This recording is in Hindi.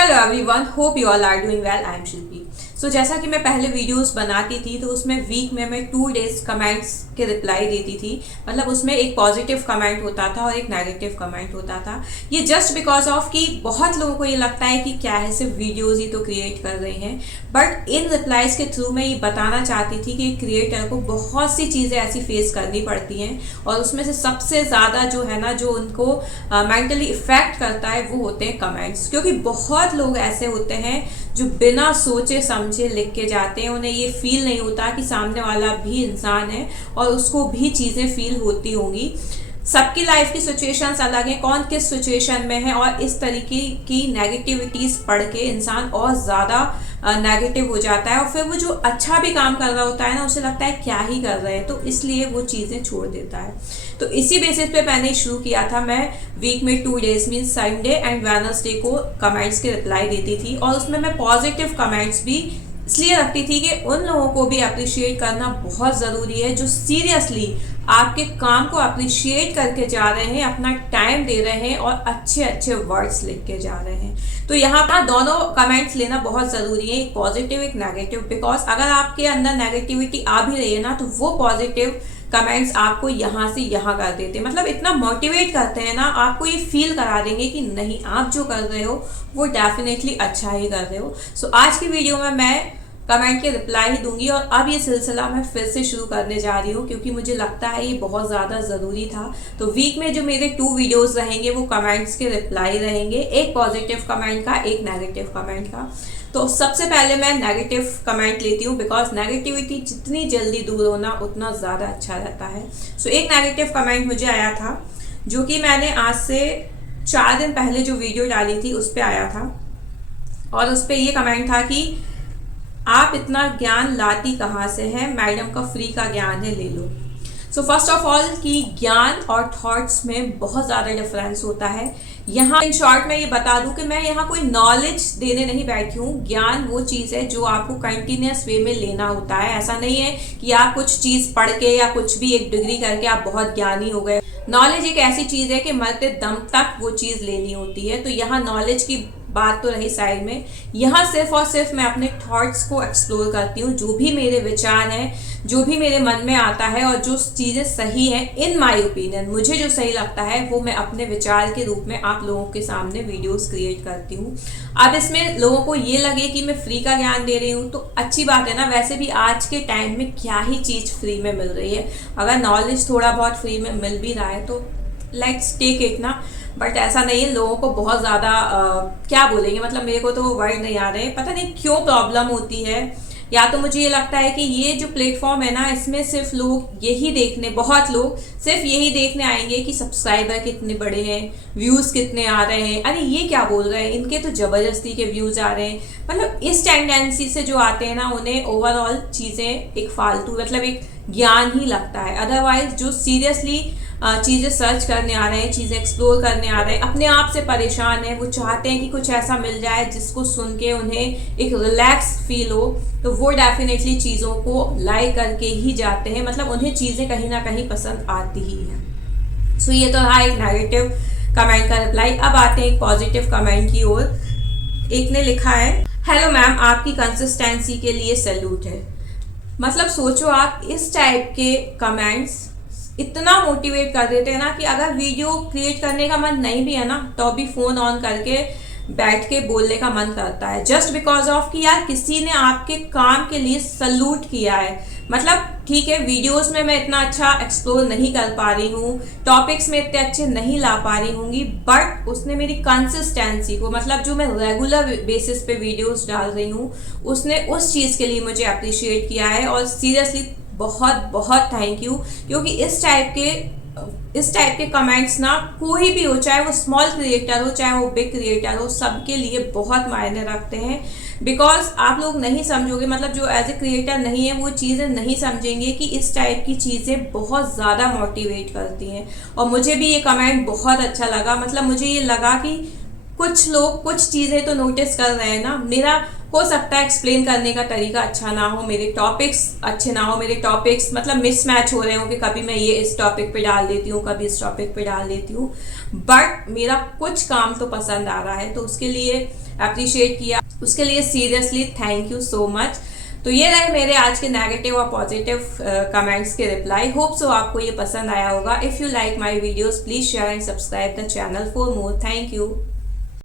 Hello everyone, hope you all are doing well. I am Shilpi. So जैसा कि मैं पहले वीडियोस बनाती थी तो उसमें वीक में मैं 2 डेज कमेंट्स के रिप्लाई देती थी। मतलब उसमें एक पॉजिटिव कमेंट होता था और एक नेगेटिव कमेंट होता था। ये जस्ट बिकॉज ऑफ कि बहुत लोगों को ये लगता है कि क्या है, सिर्फ वीडियोस ही तो क्रिएट कर रहे हैं। बट इन रिप्लाईज के थ्रू मैं ये बताना चाहती थी कि क्रिएटर को बहुत सी चीज़ें ऐसी फेस करनी पड़ती हैं और उसमें से सबसे ज़्यादा जो है ना, जो उनको मेंटली इफेक्ट करता है वो होते हैं कमेंट्स। क्योंकि बहुत लोग ऐसे होते हैं जो बिना सोचे समझे लिख के जाते हैं। उन्हें ये फील नहीं होता कि सामने वाला भी इंसान है और उसको भी चीज़ें फील होती होंगी। सबकी लाइफ की सिचुएशंस अलग हैं, कौन किस सिचुएशन में है, और इस तरीके की नेगेटिविटीज़ पढ़ के इंसान और ज़्यादा नेगेटिव हो जाता है और फिर वो जो अच्छा भी काम कर रहा होता है ना, उसे लगता है क्या ही कर रहे हैं, तो इसलिए वो चीज़ें छोड़ देता है। तो इसी बेसिस पे मैंने शुरू किया था। मैं वीक में 2 days mean Sunday and Wednesday को कमेंट्स के रिप्लाई देती थी और उसमें मैं पॉजिटिव कमेंट्स भी इसलिए रखती थी कि उन लोगों को भी अप्रिशिएट करना बहुत ज़रूरी है जो सीरियसली आपके काम को अप्रिशिएट करके जा रहे हैं, अपना टाइम दे रहे हैं और अच्छे अच्छे वर्ड्स लिख के जा रहे हैं। तो यहाँ पर दोनों कमेंट्स लेना बहुत ज़रूरी है, एक पॉजिटिव एक नेगेटिव। बिकॉज अगर आपके अंदर नेगेटिविटी आ भी रही है ना, तो वो पॉजिटिव कमेंट्स आपको यहाँ से यहाँ कर देते हैं। मतलब इतना मोटिवेट करते हैं ना, आपको ये फील करा देंगे कि नहीं, आप जो कर रहे हो वो डेफिनेटली अच्छा ही कर रहे हो। सो आज की वीडियो में मैं कमेंट के रिप्लाई ही दूंगी और अब ये सिलसिला मैं फिर से शुरू करने जा रही हूँ क्योंकि मुझे लगता है ये बहुत ज़्यादा ज़रूरी था। तो वीक में जो मेरे 2 वीडियोस रहेंगे वो कमेंट्स के रिप्लाई रहेंगे, एक पॉजिटिव कमेंट का, एक नेगेटिव कमेंट का। तो सबसे पहले मैं नेगेटिव कमेंट लेती हूँ बिकॉज नेगेटिविटी जितनी जल्दी दूर होना उतना ज़्यादा अच्छा रहता है। सो एक नेगेटिव कमेंट मुझे आया था जो कि मैंने आज से 4 दिन पहले जो वीडियो डाली थी उस पर आया था और उस पर ये कमेंट था कि आप इतना ज्ञान लाती कहाँ से हैं, मैडम का फ्री का ज्ञान है, ले लो। सो फर्स्ट ऑफ ऑल कि ज्ञान और थॉट्स में बहुत ज़्यादा डिफरेंस होता है। यहाँ इन शॉर्ट में ये बता दूं कि मैं यहाँ कोई नॉलेज देने नहीं बैठी हूँ। ज्ञान वो चीज़ है जो आपको कंटिन्यूस वे में लेना होता है। ऐसा नहीं है कि आप कुछ चीज़ पढ़ के या कुछ भी एक डिग्री करके आप बहुत ज्ञानी हो गए। नॉलेज एक ऐसी चीज़ है कि मरते दम तक वो चीज़ लेनी होती है। तो यहाँ नॉलेज की बात तो रही साइड में, यहाँ सिर्फ और सिर्फ मैं अपने थॉट्स को एक्सप्लोर करती हूँ। जो भी मेरे विचार हैं, जो भी मेरे मन में आता है और जो चीज़ें सही हैं, इन माय ओपिनियन मुझे जो सही लगता है वो मैं अपने विचार के रूप में आप लोगों के सामने वीडियोस क्रिएट करती हूँ। अब इसमें लोगों को ये लगे कि मैं फ्री का ज्ञान दे रही हूँ तो अच्छी बात है ना। वैसे भी आज के टाइम में क्या ही चीज़ फ्री में मिल रही है। अगर नॉलेज थोड़ा बहुत फ्री में मिल भी रहा है तो लेट्स टेक इट ना। बट ऐसा नहीं है, लोगों को बहुत ज़्यादा क्या बोलेंगे, मतलब मेरे को तो वर्ड नहीं आ रहे, पता नहीं क्यों प्रॉब्लम होती है। या तो मुझे ये लगता है कि ये जो प्लेटफॉर्म है ना, इसमें सिर्फ लोग यही देखने, बहुत लोग सिर्फ यही देखने आएंगे कि सब्सक्राइबर कितने बड़े हैं, व्यूज़ कितने आ रहे हैं, अरे ये क्या बोल रहे हैं, इनके तो ज़बरदस्ती के व्यूज़ आ रहे हैं। मतलब इस टेंडेंसी से जो आते हैं ना, उन्हें ओवरऑल चीज़ें एक फालतू, मतलब एक ज्ञान ही लगता है। अदरवाइज जो सीरियसली चीज़ें सर्च करने आ रहे हैं, चीज़ें एक्सप्लोर करने आ रहे हैं, अपने आप से परेशान है, वो चाहते हैं कि कुछ ऐसा मिल जाए जिसको सुन के उन्हें एक रिलैक्स फील हो, तो वो डेफिनेटली चीज़ों को लाइक करके ही जाते हैं। मतलब उन्हें चीज़ें कहीं ना कहीं पसंद आती ही हैं। सो ये तो रहा एक नेगेटिव कमेंट का रिप्लाई। अब आते हैं एक पॉजिटिव कमेंट की ओर। एक ने लिखा है, हेलो मैम, आपकी कंसिस्टेंसी के लिए सैल्यूट है। मतलब सोचो आप, इस टाइप के कमेंट्स इतना मोटिवेट कर देते हैं ना कि अगर वीडियो क्रिएट करने का मन नहीं भी है ना, तो भी फ़ोन ऑन करके बैठ के बोलने का मन करता है, जस्ट बिकॉज ऑफ कि यार किसी ने आपके काम के लिए सल्यूट किया है। मतलब ठीक है, वीडियोस में मैं इतना अच्छा एक्सप्लोर नहीं कर पा रही हूँ, टॉपिक्स में इतने अच्छे नहीं ला पा रही होंगी, बट उसने मेरी कंसिस्टेंसी को, मतलब जो मैं रेगुलर बेसिस पे वीडियोस डाल रही हूँ, उसने उस चीज़ के लिए मुझे अप्रिशिएट किया है। और सीरियसली बहुत बहुत थैंक यू। क्योंकि इस टाइप के कमेंट्स ना, कोई भी हो, चाहे वो स्मॉल क्रिएटर हो चाहे वो बिग क्रिएटर हो, सबके लिए बहुत मायने रखते हैं। बिकॉज आप लोग नहीं समझोगे, मतलब जो एज ए क्रिएटर नहीं है वो चीज़ें नहीं समझेंगे कि इस टाइप की चीज़ें बहुत ज़्यादा मोटिवेट करती हैं। और मुझे भी ये कमेंट बहुत अच्छा लगा। मतलब मुझे ये लगा कि कुछ लोग कुछ चीज़ें तो नोटिस कर रहे हैं ना। मेरा हो सकता है एक्सप्लेन करने का तरीका अच्छा ना हो, मेरे टॉपिक्स अच्छे ना हो, मेरे टॉपिक्स मतलब मिसमैच हो रहे हो कि कभी मैं ये इस टॉपिक पे डाल देती हूँ, कभी इस टॉपिक पे डाल देती हूँ, बट मेरा कुछ काम तो पसंद आ रहा है। तो उसके लिए अप्रिशिएट किया, उसके लिए seriously thank you so much. तो ये रहे मेरे आज के नेगेटिव और पॉजिटिव कमेंट्स के रिप्लाई। होप सो आपको ये पसंद आया होगा। If you like my videos please share and subscribe the channel for more. Thank you.